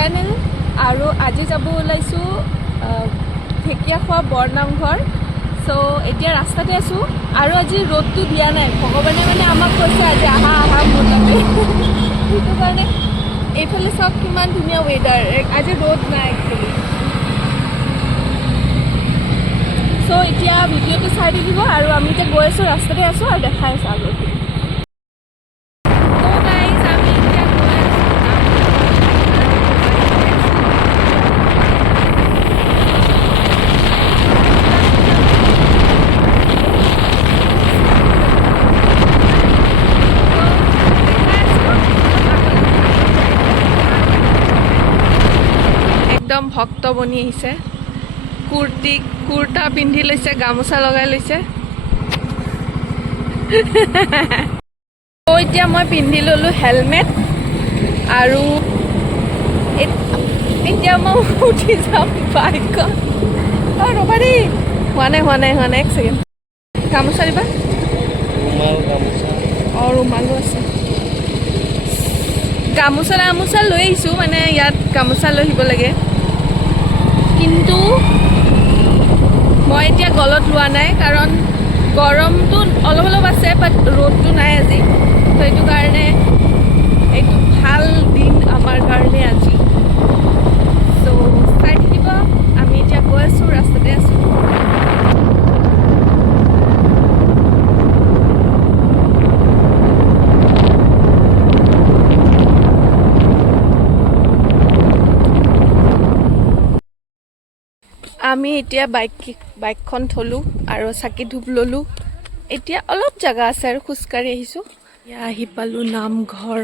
Channel আৰু আজি যাব ওলাইছোঁ ঢেকীয়াখোৱা বৰনামঘৰ। চ' এতিয়া ৰাস্তাতে আছোঁ আৰু আজি ৰ'দটো দিয়া নাই, ভগৱানে মানে আমাক কৈছে আজি আহা মোৰ তাতে। সেইটো কাৰণে এইফালে চাওক কিমান ধুনীয়া ৱেডাৰ, আজি ৰ'দ নাই একচুৱেলি। চ' এতিয়া ভিডিঅ'টো চাই থাকিব আৰু আমি এতিয়া গৈ আছোঁ, ৰাস্তাতে আছোঁ আৰু দেখাই আছোঁ আগতে। একদম ভক্ত বনি আহিছে, কুৰ্তা পিন্ধি লৈছে, গামোচা লগাই লৈছে। এতিয়া মই পিন্ধি ললোঁ হেলমেট আৰু এতিয়া মই উঠি যাম বাইকত। ৰ'বা দেই, হোৱা নাই এক ছেকেণ্ড। গামোচা দিবা। ৰুমালো আছে। গামোচা লৈ আহিছোঁ, মানে ইয়াত গামোচা লৈ আহিব লাগে, কিন্তু মই এতিয়া গলত লোৱা নাই কাৰণ গৰমটো অলপ আছে, বাট ৰ'দটো নাই আজি। তো সেইটো কাৰণে এইটো ভাল দিন আমাৰ কাৰণে আজি। ত' চাই থাকিব, আমি এতিয়া গৈ আছোঁ, ৰাস্তাতে আছোঁ। আমি এতিয়া বাইকখন থলোঁ আৰু চাকি ধূপ ল'লোঁ। এতিয়া অলপ জেগা আছে আৰু খোজকাঢ়ি আহিছোঁ। এতিয়া আহি পালোঁ নামঘৰ।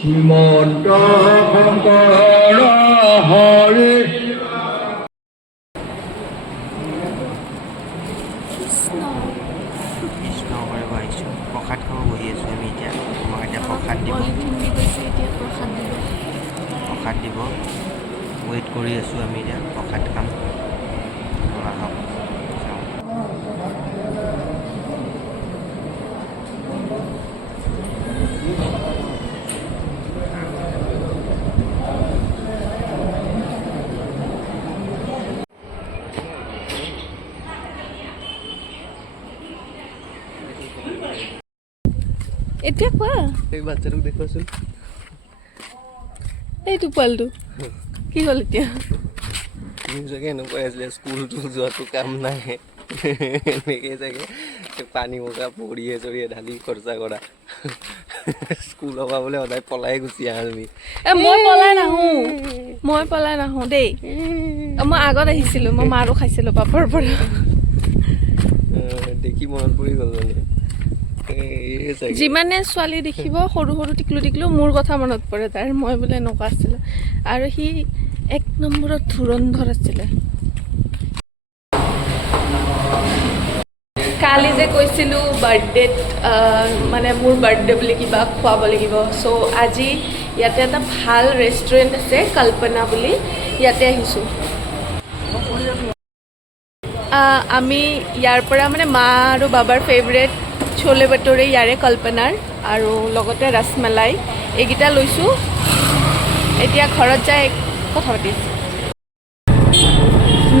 শ্ৰীমন্ত শংকৰ হৰি কৃষ্ণ হৰি আহিছোঁ। প্ৰসাদ খাব বহি আছোঁ আমি এতিয়া। আমাক এতিয়া প্ৰসাদ দিব, ৱেইট কৰি আছোঁ আমি এতিয়া, প্ৰসাদ খাম। আহক চাওঁ। এতিয়া কোৱা, এই বাচ্চাটোক দেখুৱাচোন। এইটো পোৱালিটো কি হ'ল এতিয়া? তুমি চাগে এনেকুৱাই আছিলে, স্কুলটো যোৱাটো কাম নাই, এনেকৈ চাগে পানী মগা পৰিয়ে চৰিয়ে ঢালি খৰচা কৰা। স্কুলৰ পৰা বোলে সদায় পলাই গুচি আহা তুমি। মই পলাই নাহোঁ দেই। মই আগত আহিছিলোঁ, মই মাৰো খাইছিলোঁ পাপৰ পৰা। দেখি মনত পৰি গ'ল মানে। যিমানে ছোৱালী দেখিব সৰু টিকলু মোৰ কথা মনত পৰে তাৰ। মই বোলে এনেকুৱা আছিলোঁ আৰু সি 1 নম্বৰত ধুৰন্ধৰ আছিলে। কালি যে কৈছিলোঁ বাৰ্থডেত মানে মোৰ বাৰ্থডে বুলি কিবা খুৱাব লাগিব। চ' আজি ইয়াতে এটা ভাল ৰেষ্টুৰেণ্ট আছে, কল্পনা বুলি, ইয়াতে আহিছোঁ। আমি ইয়াৰ পৰা মানে মা আৰু বাবাৰ ফেভৰেট চলে ভটোৰে ইয়াৰে কল্পনাৰ, আৰু লগতে ৰসমলাই, এইকেইটা লৈছোঁ। এতিয়া ঘৰত যাই কথা পাতিছোঁ।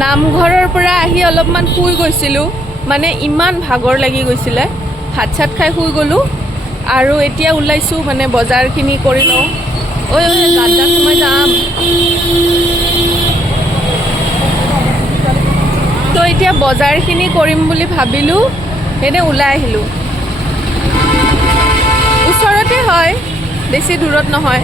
নামঘৰৰ পৰা আহি অলপমান শুই গৈছিলোঁ, মানে ইমান ভাগৰ লাগি গৈছিলে। ভাত চাত খাই শুই গ'লোঁ আৰু এতিয়া ওলাইছোঁ, মানে বজাৰখিনি কৰি লওঁ। গাঁত সোমাই যাম। তো এতিয়া বজাৰখিনি কৰিম বুলি ভাবিলোঁ, এনে ওলাই আহিলোঁ। ওচৰতে হয়, বেছি দূৰত নহয়।